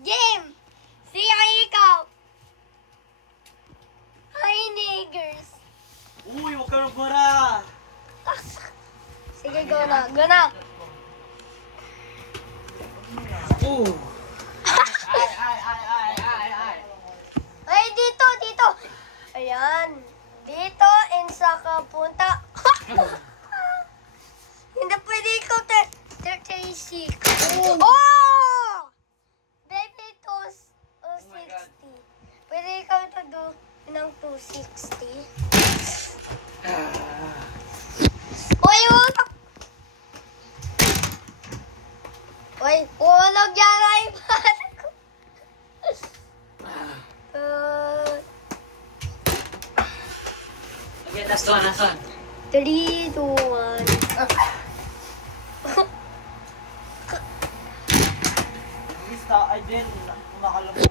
Game! Siya ikaw! Hi, niggers! Uy, huwag ka nang bara! Sige, go na. Go na! Oh! Ay, dito, dito! Ayan. Dito, and sa kapunta. Hindi pwede ikaw, 36. Oh! Baby, 260. Pwede ikaw ito do ng 260. Uy, utak! Uy, ulog yan, iPad ko. Okay, last one. 3, 2, 1. Bista, ay din, makalamog.